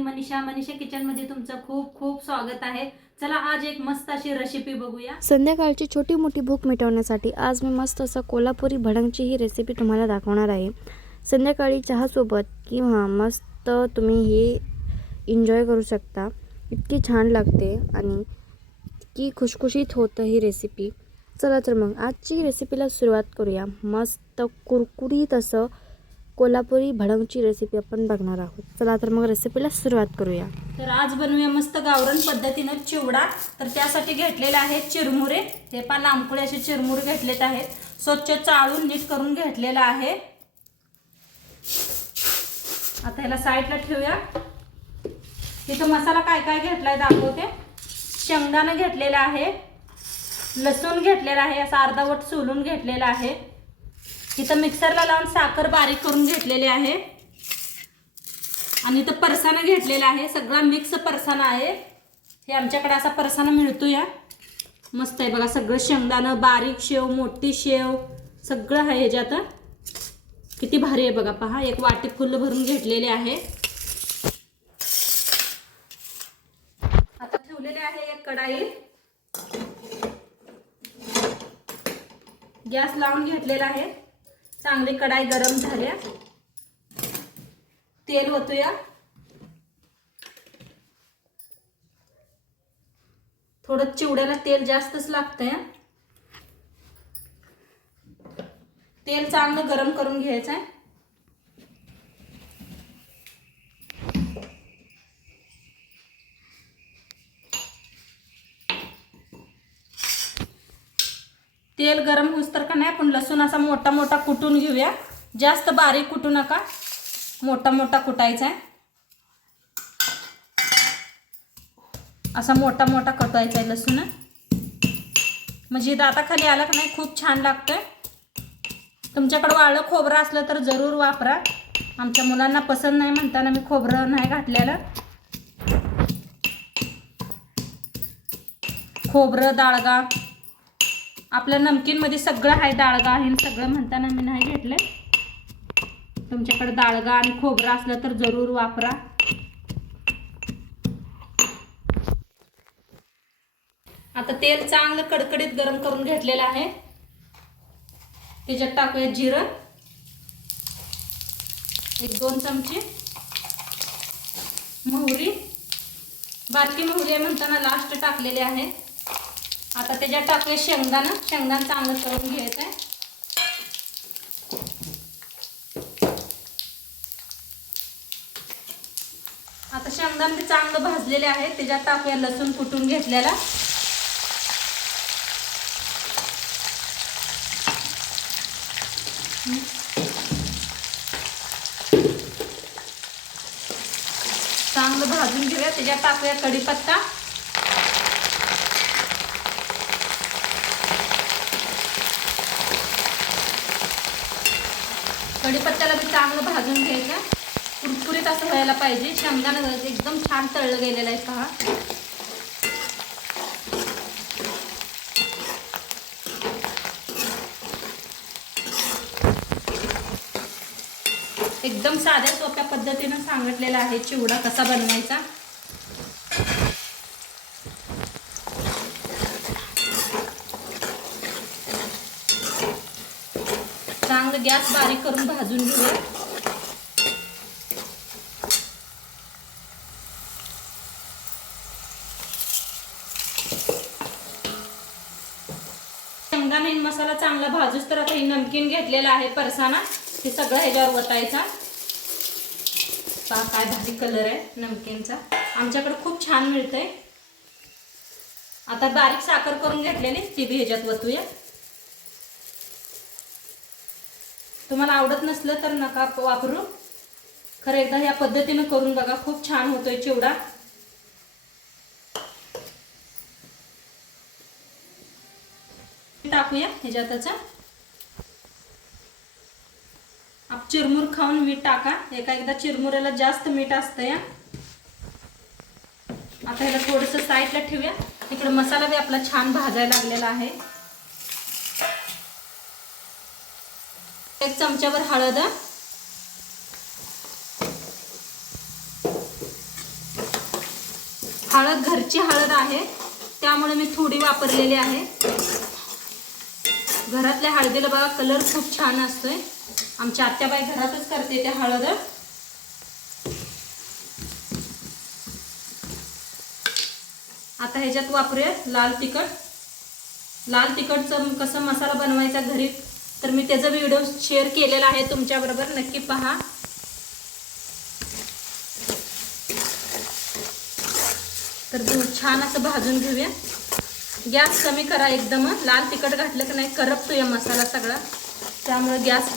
मी मनीषा किचनमध्ये तुमचं खूप खूप स्वागत आहे। चला आज एक मस्त अशी रेसिपी बघूया। संध्याकाळची छोटी मोठी भूक मिटवण्यासाठी आज मी मस्त असं कोल्हापुरी भडंगची ही रेसिपी तुम्हाला दाखवणार आहे। संध्याकाळी चहासोबत किंवा मस्त तुम्ही हे एन्जॉय करू शकता। इतकी छान लागते आणि इतकी खुशखुशीत होतं ही रेसिपी। चला तर मग आजची रेसिपीला सुरुवात करूया। मस्त कुरकुरीत असं कोल्हापुरी भडंगची रेसिपी आपण बघणार आहोत। चला तर मग रेसिपीला सुरुवात करूया। तर आज बनवूया मस्त गावरान पद्धतीने चिवडा। तर त्यासाठी घेतलेले आहेत चिरमुरे। हे पण लांबकुळे असे चिरमुरे घेतलेत आहेत। स्वच्छ चाळून नीट करून घेतलेला आहे। आता ह्याला साईडला ठेवूया। इथं मसाला काय काय घेतलाय दाखवते। शेंगदाणे घेतलेला आहे, लसूण घेतलेला आहे, असा अर्धावट सोलून घेतलेला आहे। इथं मिक्सरला लावून साखर बारीक करून घेतलेली आहे आणि इथं परसाना घेतलेला आहे। सगळा मिक्स परसाना आहे। हे आमच्याकडे असा परसाना मिळतो या। मस्त आहे बघा, सगळं शेंगदाणं, बारीक शेव, मोठी शेव सगळं आहे ह्याच्यात। किती भारी आहे बघा, पहा एक वाटी फुल भरून घेतलेले आहे। आता ठेवलेले आहे एक कढाई, गॅस लावून घेतलेला आहे। चांगली कढाई गरम झाल्या, तेल ओतूया। थोडं चिवड्याला तेल जास्तच लागतंय। तेल चांगलं गरम करून घ्यायचं आहे। तेल गरम होस तर का नाही आपण लसूण असा मोठा मोठा कुटून घेऊया। जास्त बारीक कुटू नका, मोठा मोठा कुटायचा आहे। असा मोठा मोठा कटायचा आहे लसूण, म्हणजे दाताखाली आला का नाही खूप छान लागतंय। तुमच्याकडे वाळलं खोबरं असलं तर जरूर वापरा। आमच्या मुलांना पसंत नाही म्हणताना मी खोबरं नाही घातलेलं। खोबरं, डाळगा आपल्या नमकीनमध्ये सगळं आहे, डाळगा आहे सगळं म्हणताना मी नाही घेतलं। तुमच्याकडे डाळगा आणि खोबरं असलं तर जरूर वापरा। आता तेल चांगलं कडकडीत गरम करून घेतलेलं आहे। त्याच्यात टाकूया जिरं, 1-2 चमचे मोहरी, बारकी मोहरी आहे म्हणताना लास्ट टाकलेले आहे। आता त्याच्यात टाकूया शेंगदाणा, शेंगदाणा चांगलं तळून घ्यायचं आहे। आता शेंगदाणे चांगलं भाजलेले आहे, त्याच्यात टाकूया लसूण कुटून घेतलेला। चांगलं भाजून घेऊया। त्याच्यात टाकूया कढीपत्ता, कढीपत्त्याला भी चांगलं भाजून घ्यायचं। कुरकुरीत असं व्हायला पाहिजे। शेंगदाणा एकदम छान तळलं गेलेलं आहे पहा। एकदम साध्या सोप्या पद्धतीने सांगितलेला आहे चिवडा कसा बनवायचा। चांगलं गॅस बारीक करून भाजून घेऊया। शेंगदाणे मसाला चांगला भाजूस तर आता ही नमकीन घेतलेला आहे परसाना, ते सगळं ह्याच्यावर वतायचा। पहा काय भारी कलर आहे नमकीनचा, आमच्याकडे खूप छान मिळतंय। आता बारीक साखर करून घेतलेली ती भी ह्याच्यात वतूया। तुम्हाला आवडत नसलं तर नका वापरू, खरं एकदा या पद्धतीने करून बघा, खूप छान होतोय चिवडा। टाकूया ह्याच्यातच आप चिरमुर खाऊन मीठ टाका, एकदा चिरमुऱ्याला जास्त मीठ असतं या। आता ह्याला थोडंसं साईडला ठेवूया। इकडे मसाला भी आपला छान भाजायला लागलेला आहे। 1 चमचाभर हळद, हळद घरची हळद आहे, त्यामुळे मी थोडी वापरलेली आहे. घरातल्या हळदीला बघा कलर खूप छान असतोय. आमच्या आत्याबाई घरातच करते त्या हळद. आता ह्याच्यात वापरूया लाल तिखट. लाल तिखटचं कसं मसाला बनवायचा घरी, तर मी त्याचा व्हिडिओ शेअर केलेला आहे तुमच्याबरोबर, नक्की पहा. तर छान असं भाजून घेऊया. गॅस कमी करा एकदम. लाल तिखट घातलं की नाही करपतो या मसाला सगळा, त्यामुळे गॅस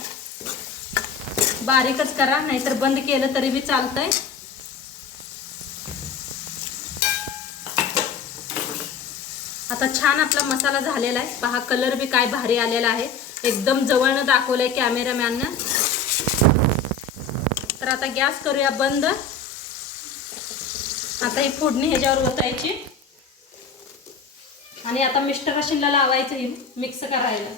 बारीकच करा, नाहीतर बंद केलं तरी बी चालतंय. आता छान आपला मसाला झालेला आहे पहा. कलर बी काय भारी आलेला आहे, एकदम जवळनं दाखवलंय कॅमेरामॅननं. तर आता गॅस करूया बंद. आता ही फोडणी ह्याच्यावर ओतायची आणि आता मिस्टर मशीनला लावायचं ही मिक्स करायला.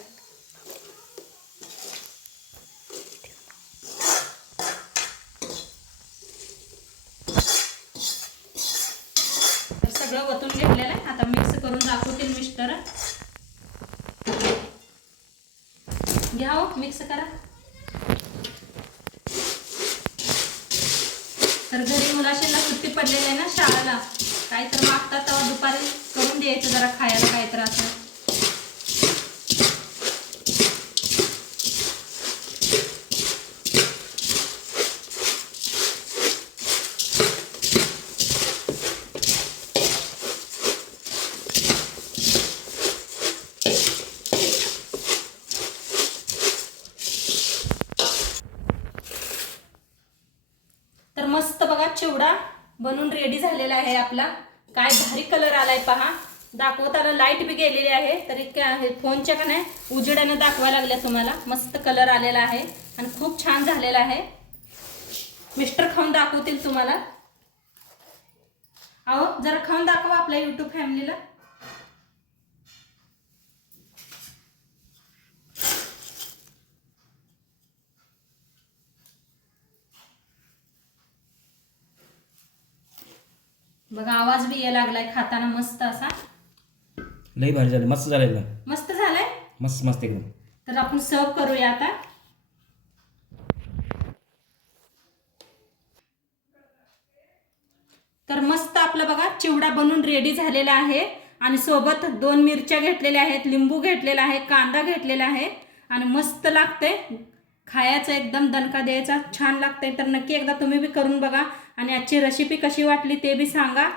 तर सगळं ओतून घेतलेलं आहे. आता मिक्स करून दाखवतील मिस्टर. घ्या हो, मिक्स करा. तर घरी मुलाशीला सुट्टी पडलेली आहे ना शाळेला, काय तर मागतात तेव्हा दुपारी करून द्यायचं जरा खायला काय तर असं. तर मस्त बघा चिवडा बनून रेडी झालेला आहे आपला. काय भारी कलर आलाय पहा. दाखवताना लाईट बी गेलेली आहे, तरी काय फोनच्या का नाही उजेडाने दाखवायला लागल्या तुम्हाला. मस्त कलर आलेला आहे आणि खूप छान झालेला आहे. मिस्टर खाऊन दाखवतील तुम्हाला. अहो जरा खाऊन दाखवा आपल्या यूट्यूब फॅमिलीला. बघा आवाज बी यायला लागलाय खाताना मस्त असा. लई भारी झालं, मस्त झालं, मस्त झालंय. मस्त मस्त एकदम. तर आपण सर्व करूया आता. तर मस्त आपलं बघा चिवडा बनून रेडी झालेला आहे आणि सोबत 2 मिरच्या घेतलेल्या आहेत, लिंबू घेतलेला आहे, कांदा घेतलेला आहे आणि मस्त लागते खायचं. एकदम दणका द्यायचा, छान लागतंय. तर नक्की एकदा तुम्ही बी करून बघा आणि आजची रेसिपी कशी वाटली ते बी सांगा.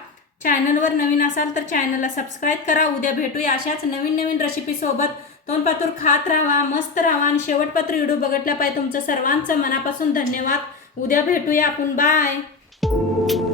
चॅनलवर नवीन असाल तर चॅनलला सबस्क्राईब करा. उद्या भेटूया अशाच नवीन नवीन रेसिपी सोबत. तोंडपातूर खात राहा, मस्त राहा आणि शेवटपत्र व्हिडिओ बघितला पाहिजे. तुमचं सर्वांचं मनापासून धन्यवाद. उद्या भेटूया आपण. बाय.